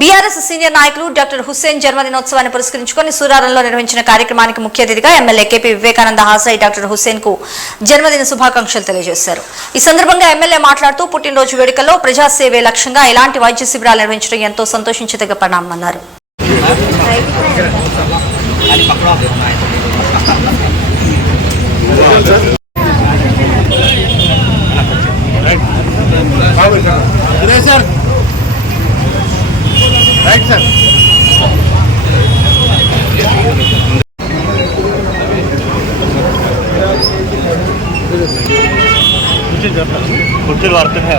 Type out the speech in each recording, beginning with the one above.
BRS senior నాయకులు doctor Hussain జన్మదినోత్సవాన్ని పురస్కరించుకొని సూరారంలో నిర్వహించిన కార్యక్రమానికి ముఖ్య అతిథిగా ఎమ్మెల్యే కేపీ వివేకానంద హాజరై డాక్టర్ హుస్సేన్ కు జన్మదిన శుభాకాంక్షలు తెలియజేశారు. ఈ సందర్భంగా ఎమ్మెల్యే మాట్లాడుతూ పుట్టినరోజు వేడుకల్లో ప్రజాసేవే లక్ష్యంగా ఇలాంటి వైద్య శిబిరాలు నిర్వహించడం ఎంతో సంతోషించదగ్గ పరిణామన్నారు. రైట్ సార్ కుర్చీలు పడుతున్నాయి.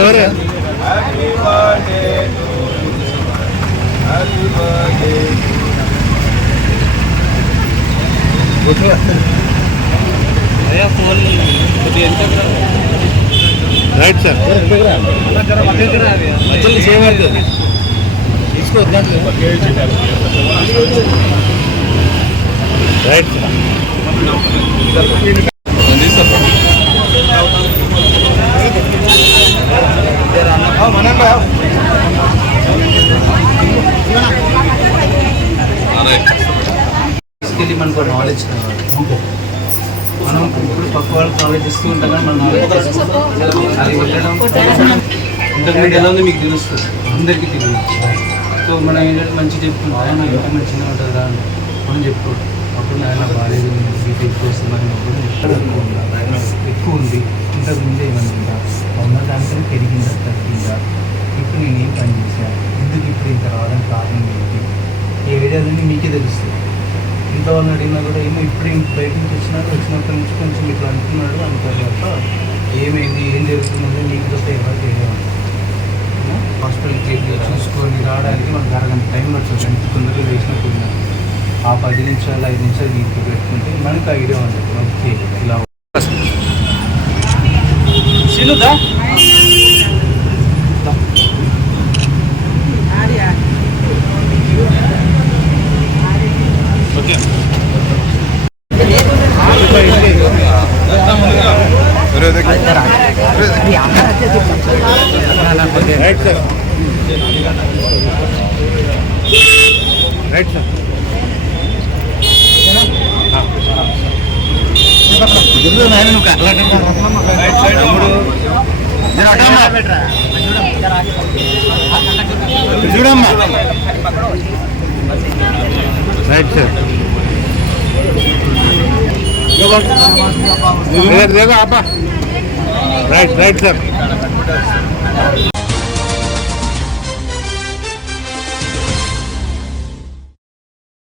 ఎవరు right sir right sir basically మనకు నాలెడ్జ్ కావాలి. మనం ఇప్పుడు పక్క వాళ్ళకి నాలెడ్జ్ ఇస్తూ ఉంటాం కానీ మన నాలెడ్జ్ అది వెళ్ళడం ఇంతకుముందు ఎలా ఉందో మీకు తెలుస్తుంది, అందరికీ తెలియదు. సో మనం ఏంటంటే మంచిగా చెప్పుకుంటాం, ఆయన ఇంత మంచిగా ఉంటుందా అని మనం చెప్పుకోవడం. అప్పుడు ఆయన బాగాలేదు, బీపీ ఎక్కువ వస్తుందని ఎక్కువ ఉంది, ఇంతకుముందే ఏమనుకుంటా ఉన్న దానికన్నా పెరిగిందా తగ్గిందా, ఇప్పుడు నేను ఏం పని చేశాను, ఎందుకు ఇప్పుడు ఇంత రావడానికి కారణం ఏంటి, ఈ ఐడియాలన్నీ మీకే తెలుస్తుంది. ఇంట్లో వాళ్ళని అడిగినా కూడా ఏమో ఇప్పుడు బయట నుంచి వచ్చినప్పటి నుంచి కొంచెం ఇట్లా అనుకున్నాడు, అంత తర్వాత ఏమైంది ఏం జరుగుతుందంటే నీకు వస్తే ఎవరికి తెలియదు. హాస్పిటల్కి వెళ్ళి చూసుకొని రావడానికి మనకు అరగంట టైం పడుతుంది. ఎంత తొందరగా వేసినట్టున్నా ఆ 10 నిమిషాలు 5 నిమిషాలు నీకు పెట్టుకుంటే మనకు ఐడియా ఉంటుంది. ఓకే ఇలా సినుదా రైట్ సార్ రైట్ సార్ చూడమ్మా రైట్ సార్ देखो आप राइट राइट सर